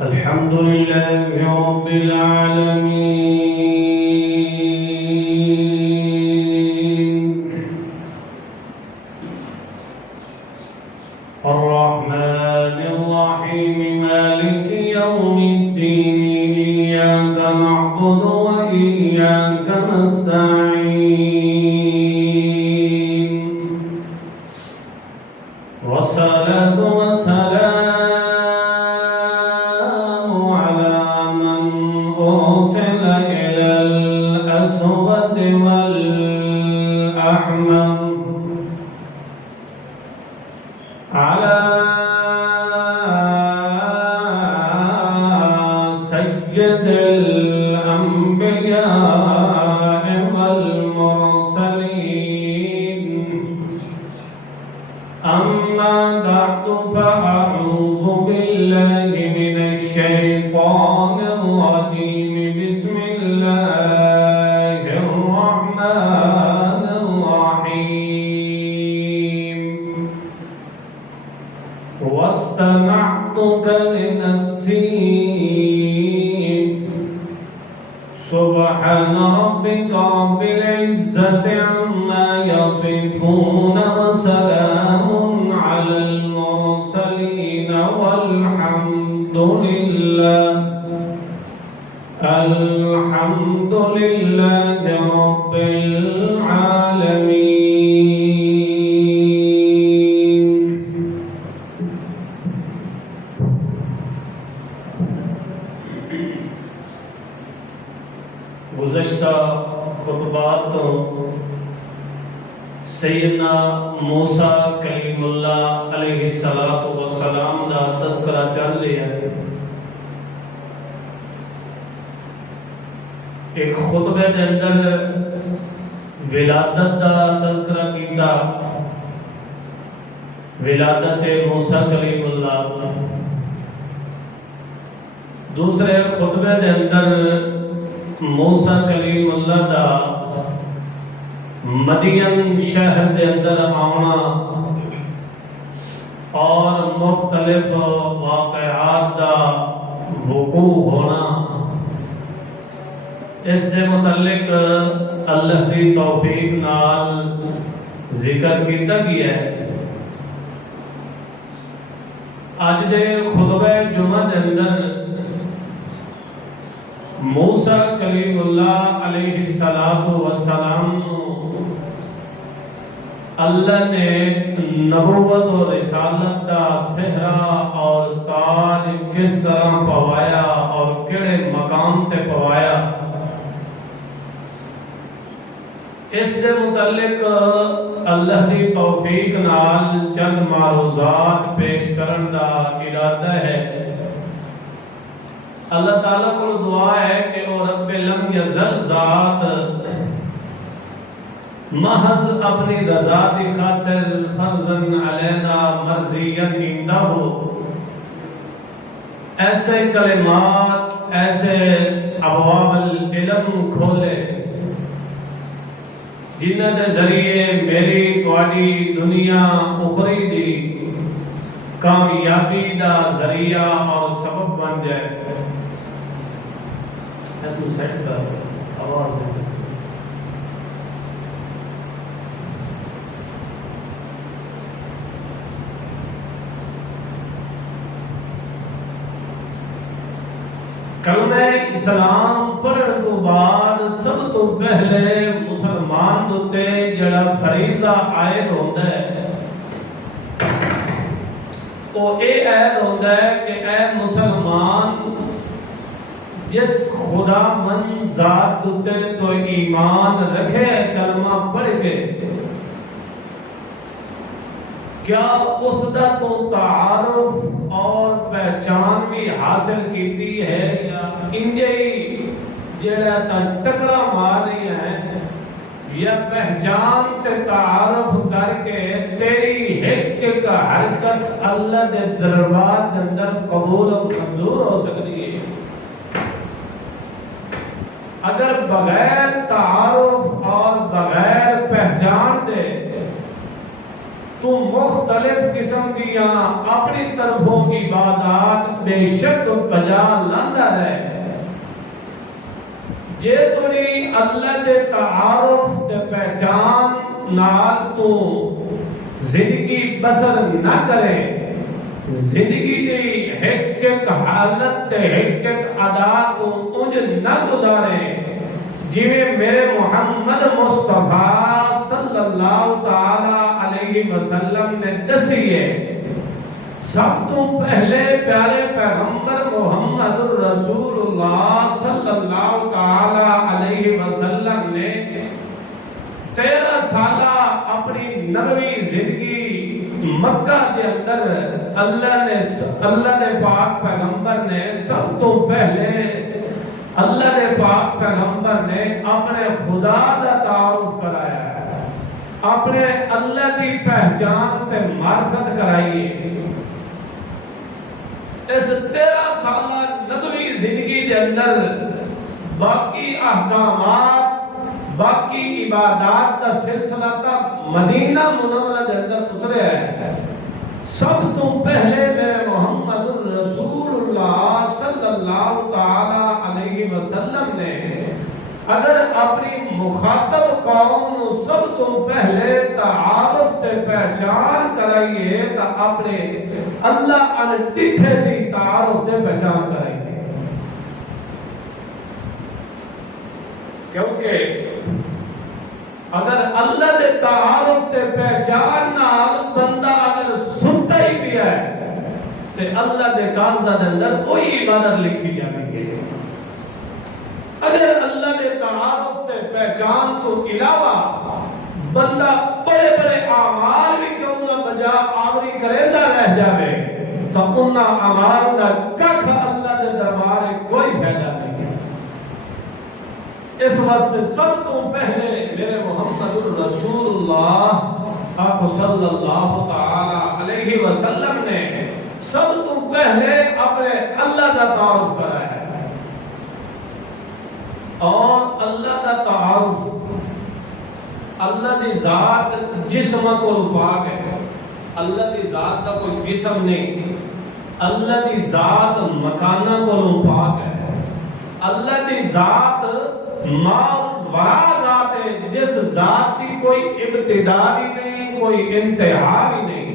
الحمد لله رب العالمين الرحمن الرحيم مالك يوم الدين إياك نعبد وإياك نستعين والصلاة والسلام على من أرسل إلى الأسود والأحمر على سيد الأنبياء والمرسلين أما بعد فأعوذ بالله من الشيطان الرجيم بسم الله الرحمن الرحيم واصطنعتك لنفسي سبحان ربك رب العزة عما يصفون وسلام على المرسلين والحمد لله رب العالمين. گزشتہ خطبات تو سیدنا موسیٰ کلیم اللہ علیہ السلام دا تذکرہ چل لیا ہے. ایک خطبے دے اندر ولادت دا تذکرہ کیتا، ولادت موسیٰ کلیم اللہ. دوسرے خطبے دے اندر موسیٰ کلیم اللہ دا مدین شہر دے اندر آنا اور مختلف واقعات دا وقوع ہونا، اس دے متعلق اللہ کی توفیق نال ذکر کیتا گیا ہے. آج دے خطبہ جمعہ دے اندر موسیٰ کلیم اللہ علیہ السلام اللہ نے نبوت و رسالت دا صحرا اور تاج کس طرح پوایا اور کیڑے مقام تے پوایا، اس دے متعلق اللہ دی توفیق نال چند معروضات پیش کرن دا ارادہ ہے. اللہ تعالیٰ کو دعا ہے کہ او رب لم یزل ذات محض اپنی رضا کی خاطر فرضاً علینا مرضیاً اندہ ہو، ایسے کلمات ایسے ابواب العلم کھولے جنہ دے ذریعے میری تواڈی دنیا اخری دی کامیابی دا ذریعہ اور سبب بن جائے. ایسے سیٹ کر آواز دے. کلمہ اسلام پڑھن تو بعد سب تو پہلے مسلمان دوتے جڑا فریضہ عائد ہوندا ہے وہ اے عائد ہوندا ہے کہ اے مسلمان جس خدا من ذات دوتے تو ایمان رکھے کلمہ پڑھ کے کیا اس دا تو تعارف اور پہچان بھی حاصل کیتی ہے یا انجئی جڑا ٹکرا مار رہی ہیں یا پہچان تے تعارف کر کے تیری ایک ایک حرکت اللہ دے دربار دے اندر قبول و منظور ہو سکتی ہے. اگر بغیر تعارف اور بغیر پہچان دے تو مختلف قسم قسم دیاں اپنی طرفوں عبادات بے شک بجا لاندا رہے جے تھوڑی اللہ دے تعارف تے پہچان نال تو زندگی بسر نہ کرے زندگی دی ایک ایک حالت تے ایک ایک ادا کو انج نہ گزارے جویں میرے محمد مصطفیٰ صلی اللہ تعالی علیہ وسلم نے دسی ہے سب تو پہلے پیارے پیغمبر محمد الرسول اللہ صلی اللہ تعالی علیہ وسلم نے 13 سالہ اپنی نبوی زندگی مکہ کے اندر اللہ نے پاک پیغمبر نے سب تو پہلے اللہ نے پاک پیغمبر نے اپنے خدا دا تعارف کرایا ہے اپنے اللہ کی پہچان تے معرفت کرائی ہے اس 13 سالہ نبوی زندگی کے اندر باقی احکامات باقی عبادات کا سلسلہ تک مدینہ منورہ کے اندر اترے ہے سب تو پہلے میرے محمد الرسول اللہ صلی اللہ تعالی علیہ وسلم نے اگر اپنی مخاطب قوم سب تو پہلے تعارف تے پہچان کرائیے تو اپنے اللہ انٹھے دی تعارف تے پہچان کرائیے کیونکہ اگر اللہ دے تعارف تے پہچان نال بندہ اگر سنتا ہی بھی ہے تے اللہ دے کاغذات دے اندر کوئی عبادت لکھی جاتی ہے اگر اللہ دے تعارف تے پہچان تو علاوہ بندہ بڑے بڑے اعمال بھی کیوں نہ بجا آوری کریندا رہ جاوے تو انہاں اعمال دا ککھ اللہ دے دربار کوئی فائدہ نہیں ہے اس واسطے سب تو پہلے میرے محمد الرسول اللہ آپ صلی اللہ تعالی علیہ وسلم نے سب تو پہلے اپنے اللہ کا تعارف کرایا ہے اور اللہ کا تعارف اللہ دی ذات جسم کو پاک ہے اللہ دی ذات کا کوئی جسم نہیں اللہ دی ذات مکانہ کو پاک ہے اللہ دی ذات ورا ذات ہے جس ذات کی کوئی ابتدا بھی نہیں کوئی انتہا بھی نہیں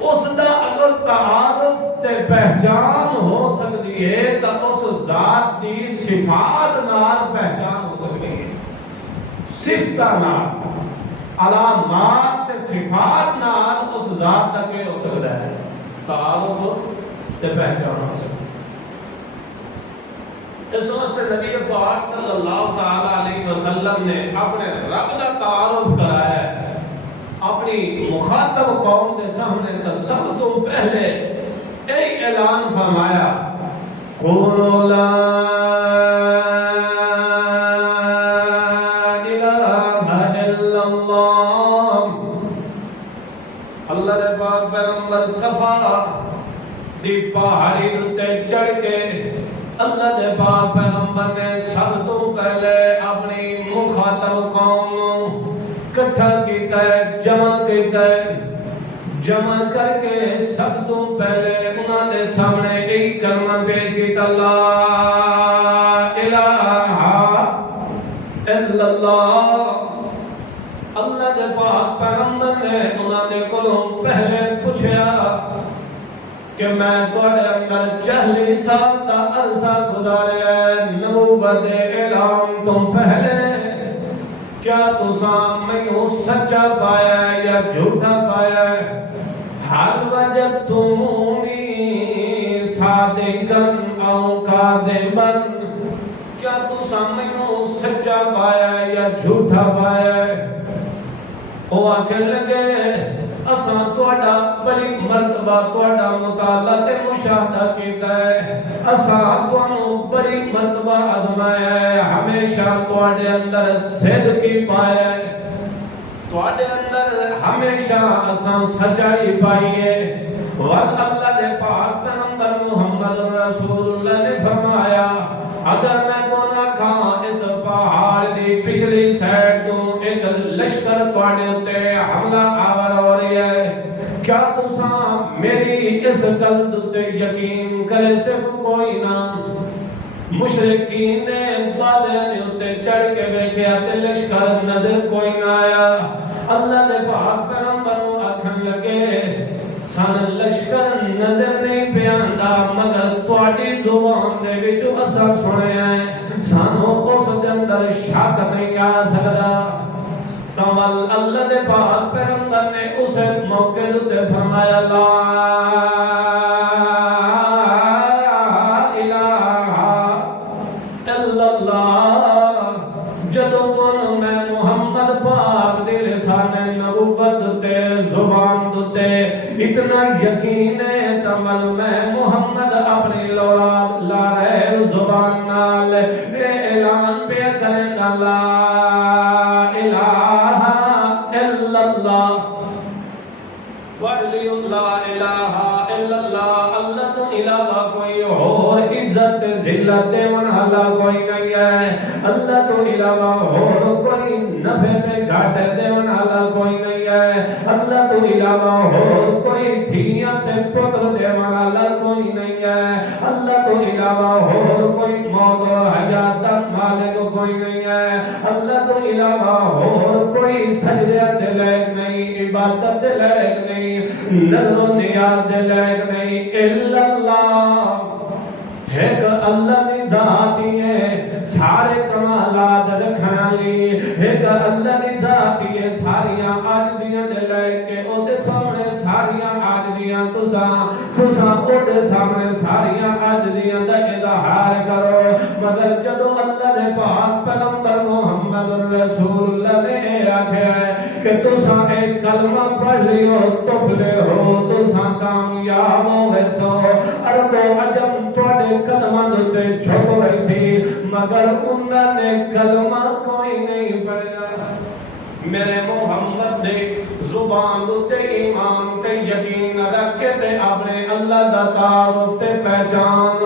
اس دا اگر تعارف تے پہچان ہو سکتی ہے تو اس ذات کی صفات نال پہچان ہو سکتی ہے صفتہ نال علامات تے صفات نال اس ذات تک ہو سکتا ہے تعارف تے پہچان ہو سکتی ہے اس واسطے نبی پاک صلی اللہ تعالی علیہ وسلم نے اپنے رب کا تعارف کرایا ہے اپنی مخاطب قوم کے سامنے تو سب تو پہلے ایک اعلان فرمایا قولوا لا الہ الا اللہ اللہ نے پاک پیغمبر صفا دی پہاڑی تے چڑھ کے اللہ دے پاک پیغمبر نے سب تو پہلے اپنی مخاطب قوم کٹھا کیتا ہے جمع کر کے سب تو پہلے انہاں دے سامنے ایک کلمہ پیش کیتا لا الہ الا اللہ اللہ دے پاک پیغمبر نے انہاں دے کولوں پہلے پوچھا کہ میں تھوڑے اندر 40 سال کا عرصہ گزاریا ہے نبوت اعلان تم پہلے کیا تساں مینوں سچا پایا ہے یا جھوٹا پایا ہے حال وجدتمونی صادقا او کاذبا کیا تساں مینوں سچا پایا ہے یا جھوٹا پایا ہے وہ آکھن لگے اساں تہاڈا بڑی مرتبہ تہاڈا مطالعہ تے مشاہدہ کیتا ہے اساں تانوں بڑی مرتبہ آزمایا ہے ہمیشہ تہاڈے اندر صدق پایا ہے تہاڈے اندر ہمیشہ اساں سچائی پائی ہے ول اللہ دے پاک پیغمبر محمد رسول اللہ نے فرمایا اگر میں کو نہ کھاں اس پہاڑ دی پچھلی سائیڈ تو ایک لشکر تواڈے تے حملہ آور ہو رہی ہے کیا تساں میری اس گل تے یقین کرے صرف کوئی نہ مشرکین نے وعدے اتے چڑھ کے ویکھیا تے لشکر نظر کوئی نہ آیا اللہ دے پاک پیغمبر نوں آکھن لگے سن لشکر نظر نہیں پیاندا مگر تواڈی زبان دے وچ اساں سنیا ہے سانو اس دے اندر شک نہیں آ سکدا تمل اللہ دے پاک پیغمبر نے اس موقع تے فرمایا لا الہ الا اللہ جدوں میں محمد پاک دے لسان نبوت تے زبان تے اتنا یقین ہے تمل میں محمد اپنی اولاد لا رہے زبان نال اعلان پہ کریں لا الہ الا اللہ وَعْلِيُ لَا إِلَٰهَ إِلَّا اللَّهُ اللہ تو علاوہ کوئی اور عزت ذلت دیون والا کوئی نہیں ہے اللہ تو علاوہ اور کوئی نفع تے گھاٹے دیون والا کوئی نہیں ہے اللہ تو علاوہ اور کوئی دھیاں تے پتر دیون والا کوئی نہیں ہے اللہ تو علاوہ اور کوئی موت اور حیات دا مالک کوئی نہیں ہے اللہ تو علاوہ اور کوئی سجدے دے لائق نہیں عبادت دے لائق نہیں نظر و نیاز دے لائق نہیں الا اللہ ایک اللہ دی ذات ہے سارے کمالات رکھنا لی ایک اللہ دی ذات ہے ساریاں عاجزیاں دے لائق کے او دے سامنے ساریاں عاجزیاں تساں او دے سامنے ساریاں عاجزیاں دا اظہار کرو مگر جدوں اللہ دے پاک پیغمبر محمد رسول اللہ نے آکھیا ہے کہ تساں ایک کلمہ پڑھ لیو تفلح ہو تساں کامیاب ہو ویسو عرب و عجم تواڈے قدماں تے جھک ویسی مگر انہاں نے کلمہ کوئی نہیں پڑھا میرے محمد دے زبان تے ایمان تے یقین رکھ کے تے اپنے اللہ دا تعارف تے پہچان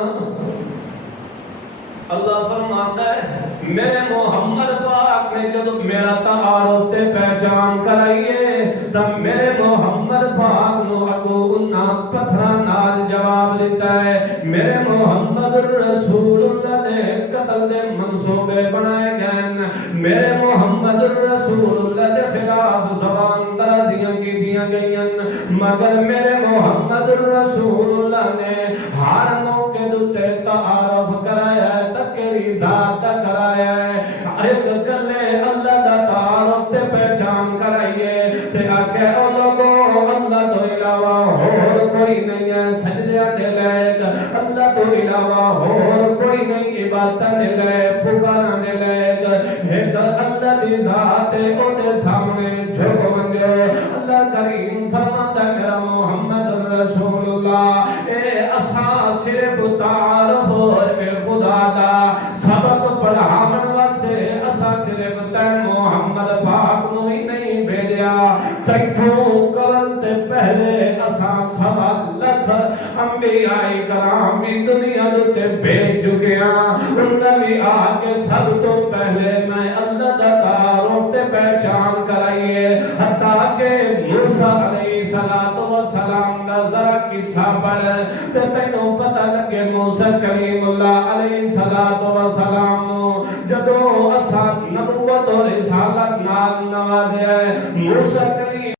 اللہ فرماتا ہے میرے محمد پاک نے جب میرا تعارف تے پہچان کرائیے تب میرے محمد پاک نو اگو انہاں پتھراں نال جواب دیتا ہے میرے محمد رسول اللہ نے قتل دے منصوبے بنائے گئے میرے محمد رسول اللہ دے خلاف زبان درازیاں کی دیا گئی مگر میرے محمد رسول اللہ نے ہر موقع تے تعارف کرایا ہے تکری ذات کرایا ہے ایک گلے اللہ دا تعارف تے پہچان کرائیے تے آکھے او لوگو اللہ تو علاوہ اور کوئی نہیں ہے سجدے دے لائق اللہ تو علاوہ اور کوئی نہیں عبادت دے لائق پکارنے لائق ایک اللہ دی ذات او دے سامنے جھک ونجو اللہ کریم فرماتا ہے میرا محمد رسول اللہ اے اساں صرف تعارف اے خدا دا سبق پڑھاون واسطے اساں صرف تے محمد پاک نو ہی نہیں بھیجیا تیتھوں کرن تے پہلے اساں سوا لکھ انبیاء کرام دنیا تے بھیج چکے ہاں انہاں بھی آ کے سب تو پہلے میں اللہ دا تعارف تے پہچان کرائیے حتیٰ کہ موسیٰ علیہ السلام دا ذرا قصہ پڑھ تے تینوں پتہ لگے موسیٰ کلیم اللہ علیہ السلام نو جدوں اساں نبوت اور رسالت نال نوازیا ہے موسیٰ کلیم